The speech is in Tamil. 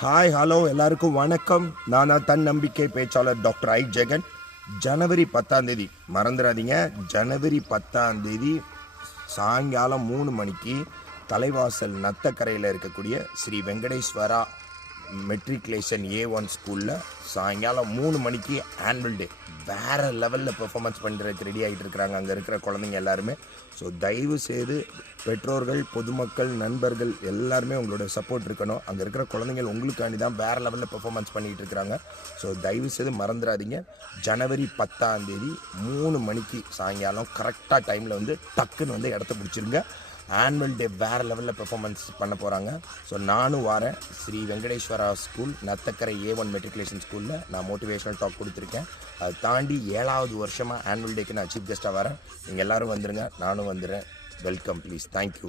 ஹாய் ஹலோ எல்லாருக்கும் வணக்கம். நான் தன்னம்பிக்கை பேச்சாளர் டாக்டர் ஐ ஜெகன். ஜனவரி 10 மறந்துடாதீங்க. ஜனவரி 10 சாயங்காலம் 3 மணிக்கு தலைவாசல் நத்தக்கரையில் இருக்கக்கூடிய ஸ்ரீ வெங்கடேஸ்வரா மெட்ரிகுலேஷன் A1 ஸ்கூலில் சாயங்காலம் 3 மணிக்கு ஆனுவல் டே வேறு லெவலில் பெர்ஃபார்மன்ஸ் பண்ணுறதுக்கு ரெடி ஆகிட்டு இருக்கிறாங்க அங்கே இருக்கிற குழந்தைங்க எல்லாருமே. ஸோ தயவு செய்து பெற்றோர்கள், பொதுமக்கள், நண்பர்கள் எல்லாருமே உங்களோட சப்போர்ட் இருக்கணும். அங்கே இருக்கிற குழந்தைங்கள் உங்களுக்காண்டி தான் வேறு லெவலில் பெர்ஃபார்மன்ஸ் பண்ணிகிட்டு இருக்கிறாங்க. ஸோ தயவு செய்து மறந்துடாதீங்க. ஜனவரி 10 3 மணிக்கு சாயங்காலம் கரெக்டாக டைமில் வந்து டக்குன்னு இடத்த பிடிச்சிருங்க. ஆனுவல் டே வேறு லெவலில் பெர்ஃபார்மன்ஸ் பண்ண போகிறாங்க. ஸோ நானும் வரேன். Sri Venkateswara school Nathakkarai A1 matriculation ஸ்கூலில் நான் மோட்டிவேஷனல் டாக் கொடுத்துருக்கேன். அதை தாண்டி 7வது வருஷமாக ஆனுவல் டேக்கு நான் சீஃப் கெஸ்ட்டாக வரேன். நீங்கள் எல்லோரும் வந்துடுங்க, நானும் வந்துடுறேன். Welcome please. தேங்க்யூ.